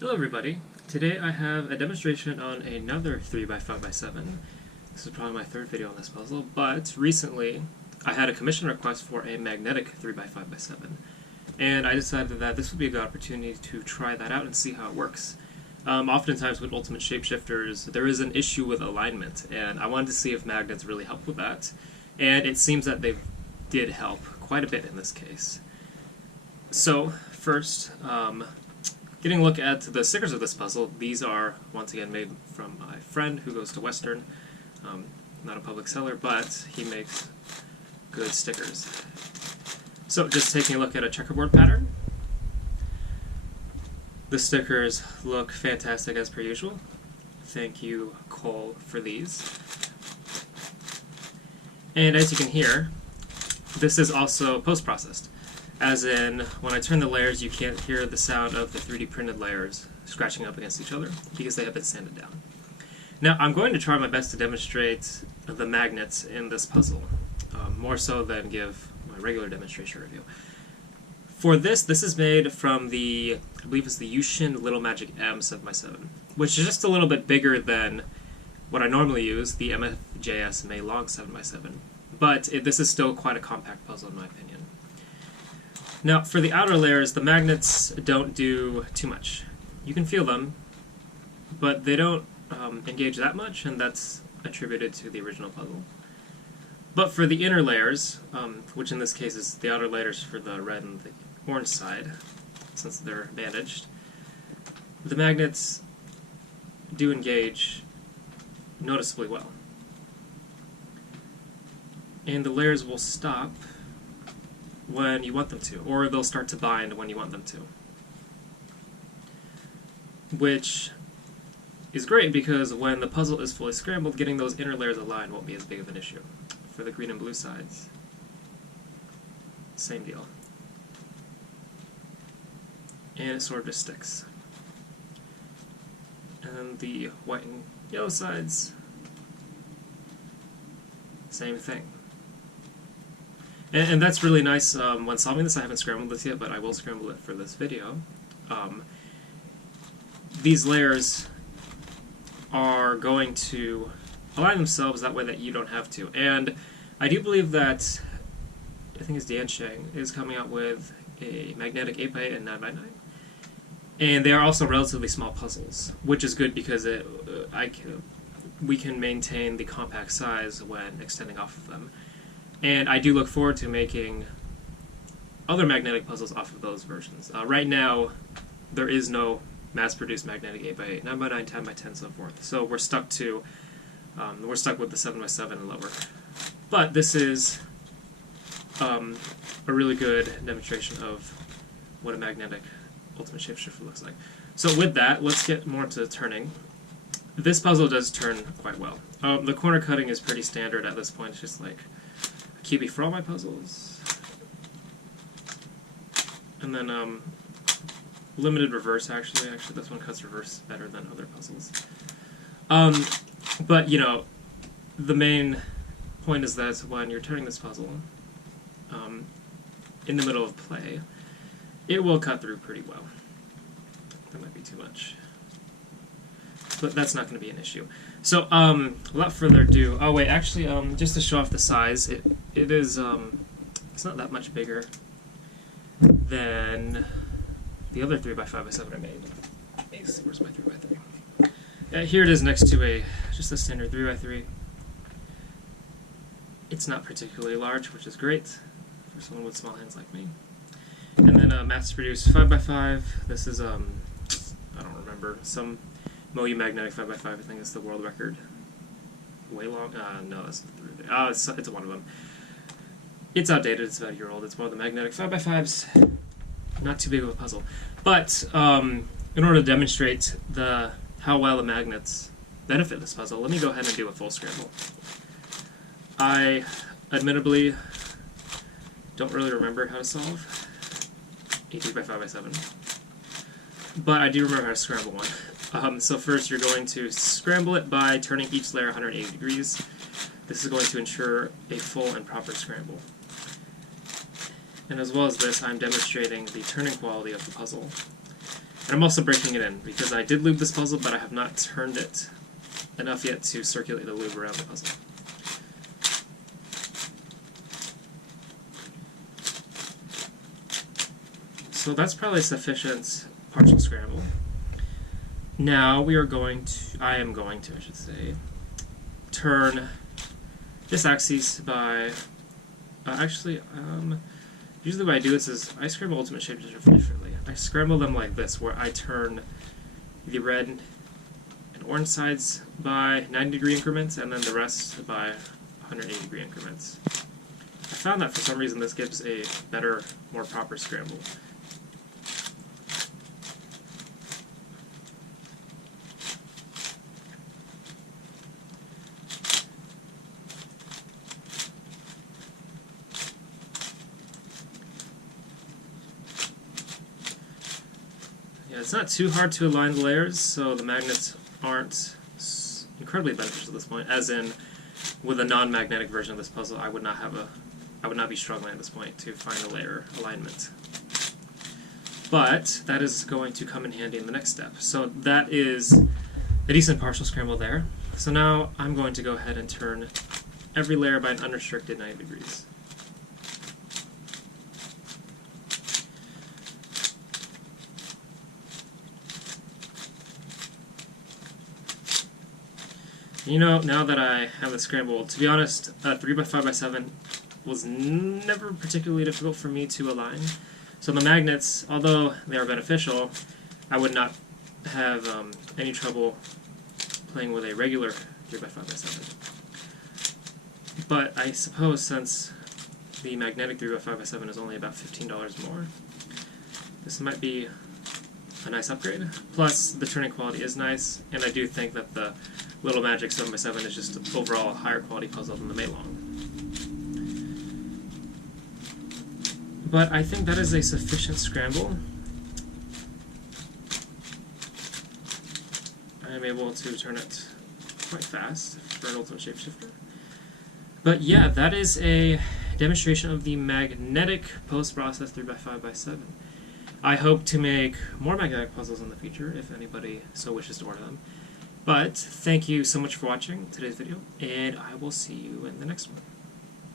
Hello everybody. Today I have a demonstration on another 3x5x7. This is probably my third video on this puzzle, but recently I had a commission request for a magnetic 3x5x7, and I decided that this would be a good opportunity to try that out and see how it works. Oftentimes with Ultimate Shapeshifters there is an issue with alignment, and I wanted to see if magnets really help with that, and it seems that they did help quite a bit in this case. So first, getting a look at the stickers of this puzzle. These are, once again, made from my friend who goes to Western. Not a public seller, but he makes good stickers. So, just taking a look at a checkerboard pattern. The stickers look fantastic as per usual. Thank you, Cole, for these. And as you can hear, this is also post-processed. As in, when I turn the layers, you can't hear the sound of the 3D printed layers scratching up against each other because they have been sanded down. Now, I'm going to try my best to demonstrate the magnets in this puzzle, more so than give my regular demonstration review. For this is made from the, I believe it's the Yuxin Little Magic M 7x7, which is just a little bit bigger than what I normally use, the MFJS May Long 7x7. But this is still quite a compact puzzle in my opinion. Now, for the outer layers, the magnets don't do too much. You can feel them, but they don't engage that much, and that's attributed to the original puzzle. But for the inner layers, which in this case is the outer layers for the red and the orange side, since they're bandaged, the magnets do engage noticeably well. And the layers will stop when you want them to, or they'll start to bind when you want them to. Which is great because when the puzzle is fully scrambled, getting those inner layers aligned won't be as big of an issue. For the green and blue sides, same deal. And it sort of just sticks. And the white and yellow sides, same thing. And that's really nice. When solving this, I haven't scrambled this yet, but I will scramble it for this video. These layers are going to align themselves that way that you don't have to. And I do believe that, I think it's Diansheng, is coming out with a magnetic 8x8 and 9x9. And they are also relatively small puzzles, which is good because we can maintain the compact size when extending off of them. And I do look forward to making other magnetic puzzles off of those versions. Right now, there is no mass-produced magnetic 8x8, 9x9, 10x10, so forth. So we're stuck with the 7x7 and lower. But this is a really good demonstration of what a magnetic Ultimate Shapeshifter looks like. So with that, let's get more into turning. This puzzle does turn quite well. The corner cutting is pretty standard at this point. It's just like QB for all my puzzles. And then limited reverse, actually. Actually, this one cuts reverse better than other puzzles. But, you know, the main point is that when you're turning this puzzle in the middle of play, it will cut through pretty well. That might be too much. But that's not going to be an issue. So, without further ado, oh wait, actually, just to show off the size, it is, it's not that much bigger than the other 3x5x7 I made. Where's my 3x3? Here it is next to just a standard 3x3. It's not particularly large, which is great for someone with small hands like me. And then a mass-produced 5x5. This is, I don't remember, some Moyu magnetic 5x5, I think it's the world record. Way long? No, that's the 3. It's one of them. It's outdated, it's about a year old. It's one of the magnetic 5x5s. Not too big of a puzzle. But in order to demonstrate how well the magnets benefit this puzzle, let me go ahead and do a full scramble. I admittedly don't really remember how to solve a 3x5x7, but I do remember how to scramble one. So first you're going to scramble it by turning each layer 180 degrees. This is going to ensure a full and proper scramble. And as well as this, I'm demonstrating the turning quality of the puzzle. And I'm also breaking it in, because I did lube this puzzle, but I have not turned it enough yet to circulate the lube around the puzzle. So that's probably sufficient partial scramble. Now we are going to, I should say, turn this axis by, usually what I do this is, I scramble ultimate shapeshifter differently. I scramble them like this, where I turn the red and orange sides by 90-degree increments, and then the rest by 180-degree increments. I found that for some reason this gives a better, more proper scramble. Yeah, it's not too hard to align the layers, so the magnets aren't incredibly beneficial at this point. As in, with a non-magnetic version of this puzzle, I would not be struggling at this point to find a layer alignment. But that is going to come in handy in the next step. So that is a decent partial scramble there. So now I'm going to go ahead and turn every layer by an unrestricted 90 degrees. You know, now that I have the scramble, to be honest, 3x5x7 was never particularly difficult for me to align. So the magnets, although they are beneficial, I would not have any trouble playing with a regular 3x5x7. But I suppose since the magnetic 3x5x7 is only about $15 more, this might be a nice upgrade. Plus, the turning quality is nice, and I do think that the Little Magic 7x7 is just overall a higher quality puzzle than the Meilong. But I think that is a sufficient scramble. I am able to turn it quite fast for an ultimate shapeshifter. But yeah, that is a demonstration of the magnetic post-process 3x5x7. I hope to make more magnetic puzzles in the future, if anybody so wishes to order them. But thank you so much for watching today's video, and I will see you in the next one.